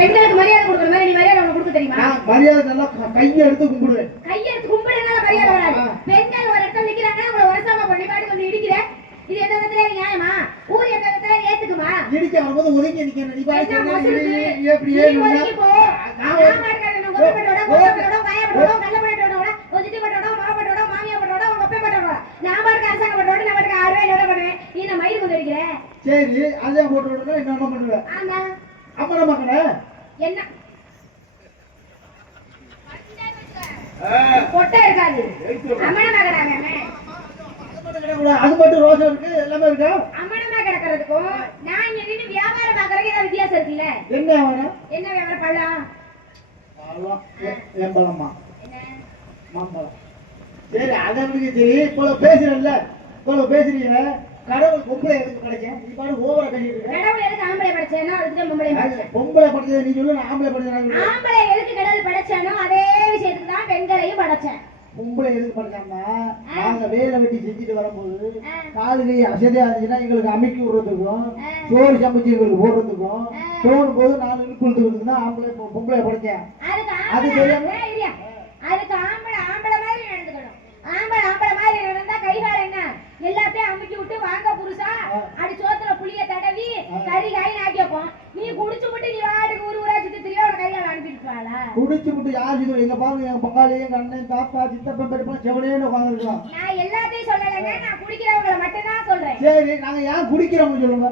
பெண்களுக்கு மரியாதை கொடுக்குற மாதிரி நீ மரியாதை உனக்கு கொடுக்க தெரியுமா? மரியாதை நல்லா கையை எடுத்து கும்பிடுவேன். கையை எடுத்து கும்பிடுறதுனால மரியாதை வராது. பெண்கள் ஒரு இடத்துல நிக்கிறாங்கன்னா உங்களை வருஷமா பண்ணி பாட்டு வந்து இடிக்கிற. இது எந்த விதத்துல நியாயமா? ஊர் எந்த விதத்துல ஏத்துக்குமா? இடிக்க வரும்போது ஒதுங்கி நிக்கணும். நீ பாட்டு எப்படி ஒதுங்கி போ. நான் மார்க்கறேன். உங்க பெட்டோட கோபப்பட்டோட பயப்பட்டோட கள்ளப்பட்டோட ஒதிட்டி பட்டோட மாவப்பட்டோட மாமியா பட்டோட உங்க பெ பட்டோட நான் மார்க்க அரசாங்க பட்டோட நான் மார்க்க 6 ரூபாய் எவ்வளவு பண்ணுவேன்? நீ என்ன மயிர் கொண்டு அடிக்கிற? சரி அதே போட்டு விடுறேன். என்ன பண்ணுவேன்? ஆமா அம்மா மக்களே என்ன பொட்டை இருக்காது. அம்மன மகனாங்க. அது மட்டும் ரோசம் இருக்கு எல்லாமே இருக்கா? அம்மனமா கிடக்கிறதுக்கும் நான் இங்க நின்னு வியாபாரம் பாக்குறதுக்கு ஏதாவது வித்தியாசம் இருக்குல்ல? என்ன வியாபாரம்? என்ன வியாபாரம்? பழம் ஏம்பழமா மாம்பழம். சரி அதை விடுங்க. சரி இவ்வளவு பேசுறேன்ல, இவ்வளவு பேசுறீங்க. கடவுள் பொம்பளை எதுக்கு படைச்சேன்? நீ பாரு ஓவரா கட்டிட்டு கடவுள் எதுக்கு ஆம்பளை படைச்சேனோ அதுக்கு தான் பொம்பளை படைச்சேன். பொம்பளை படைச்சது நீ சொல்லு, நான் ஆம்பளை படைச்சேன். ஆம்பளை எதுக்கு கடவுள் படைச்சானோ அதே விஷயத்துக்கு தான் பெண்களையும் படைச்சேன். பொம்பளை எதுக்கு படைச்சாங்கன்னா நாங்க வேலை வெட்டி செஞ்சுட்டு வரும்போது காலு கை அசதியா இருந்துச்சுன்னா எங்களுக்கு அமைக்கி விடுறதுக்கும் சோறு சமைச்சு எங்களுக்கு போடுறதுக்கும் தோணும் போது நான் இழுப்புறதுக்கு தான் ஆம்பளை பொம்பளை படைச்சேன். அது தெரியாம அதுக்கு ஆம்பளை ஆம்பளை மாதிரி நடந்துக்கணும். ஆம்பளை ஆம்பளை மாதிரி நடந்தா கை கால என்ன எல்லாத்தையும் அமுக்கி விட்டு வாங்க புருஷா அடி சோத்துல புளிய தடவி கறி காய் நாக்கி வைப்போம். நீ குடிச்சு விட்டு நீ வாட்டுக்கு ஊர் ஊரா சுத்தி திரியா உன கையால அனுப்பிட்டுவாளா? குடிச்சு விட்டு யார் இது? எங்க பாருங்க, எங்க பங்காளி, எங்க அண்ணன், தாத்தா, சித்தப்பன், பெரியப்பா செவனேன்னு உட்காந்துருக்கலாம். நான் எல்லாத்தையும் சொல்லலைங்க, நான் குடிக்கிறவங்களை மட்டும் தான் சொல்றேன். சரி நாங்க ஏன் குடிக்கிறோம்னு சொல்லுங்க.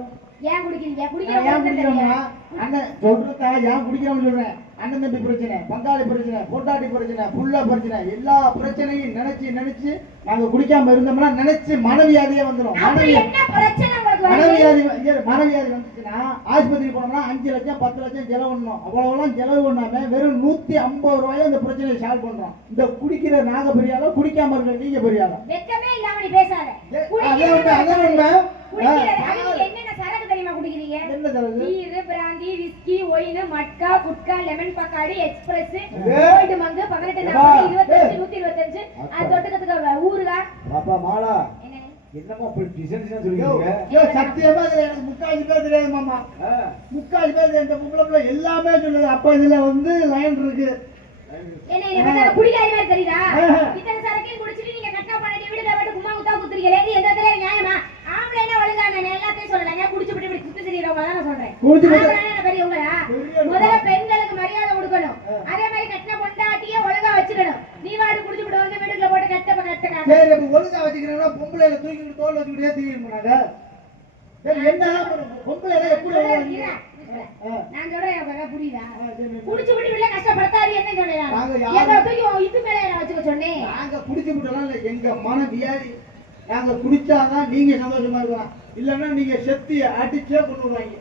ஏன் குடிக்கிறீங்க? ஏன் குடிக்கிறோம்னா அண்ணன் சொல்றதா ஏன் குடிக்கிறோம்னு சொல்றேன். அண்ணன் தம்பி பிரச்சனை, பங்காளி பிரச்சனை, பொட்டாட்டி பிரச்சனை, புள்ள பிரச்சனை, எல்லா பிரச்சனையும் நினைச்சு நாங்க குடிக்காம இருந்தோம்னா நினைச்சு மனவியாதியே வந்துடும். மனவியாதி வந்துச்சுன்னா ஆஸ்பத்திரி போனோம்னா 5 லட்சம் 10 லட்சம் செலவு பண்ணணும். அவ்வளவுலாம் செலவு பண்ணாம வெறும் 150 ரூபாயில இந்த பிரச்சனையை சால்வ் பண்றோம். இந்த குடிக்கிற நாங்க பெரியாளோ, குடிக்காம இருக்க நீங்க பெரியாளோ. வெக்கமே இல்லாம நீ பேசாத. என்னென்ன சரக்கு தெரியுமா குடிக்கிறீங்க? என்ன சரக்கு? பீர், பிராந்தி, விஸ்கி, ஒயின், மட்கா, குட்கா, லெமன் பக்காடி, எக்ஸ்பிரஸ், கோல்ட் மங்கு, 18 40 25 125 அது தொட்டுக்கிறதுக்கு ஊருகா. பாப்பா மாலா என்னமா டிசைன் சொல்றீங்க? சத்தியமா எனக்கு முக்கால் பேர் தெரியாது மாமா. முக்கால் பேர் இந்த பொம்பளை எல்லாமே சொல்லுது. அப்ப இதுல வந்து லைன் இருக்கு. என்ன என்ன குடிக்காத மாதிரி தெரியுதா? இத்தனை சரக்கையும் குடிச்சிட்டு நீங்க கட்டா பண்ணிட்டு வீட்டுல போட்டு கும்மா குத்தா குத்துறீங்களே, இது எந்த இடத்துல நியாயமா? ஆம்பளை என்ன ஒழுங்கா? நான் எல்லாத்தையும் சொல்லலைங்க, குடிச்சு விட்டு இப்படி குத்து தெரியறவங்க தான் சொல்றேன். ஆம்பளை பெரியவங்களா? முதல்ல பெண்களுக்கு மரியாதை கொடுக்கணும். அதே மாதிரி கட்டின பொண்டாட்டியே ஒழுங்கா வச்சுக்கணும். நீ வாடி குடிச்சு விட்டு வந்து வீட்டுல போட்டு கட்டப்ப கட்டணும். சரி இப்ப ஒழுங்கா வச்சுக்கிறேன்னா பொம்பளையில தூக்கிட்டு தோல் வச்சுக்கிட்டே தூக்கிடுமாங்க. சரி என்ன பொம்பளை எப்படி நான் சொல்றேன் புரியுதா? குடிச்சு விட்டு வீட்டுல கஷ்டப்படுத்தாது என்ன சொல்றேன்? எங்க தூக்கி இது மேல வச்சுக்க சொன்னேன். நாங்க குடிச்சு விட்டலாம் இல்ல, எங்க மன வியாதி. நாங்க குடிச்சாதான் நீங்க சந்தோஷமா இருக்கலாம். இல்லன்னா நீங்க செத்து அடிச்சே கொண்டு வருவாங்க.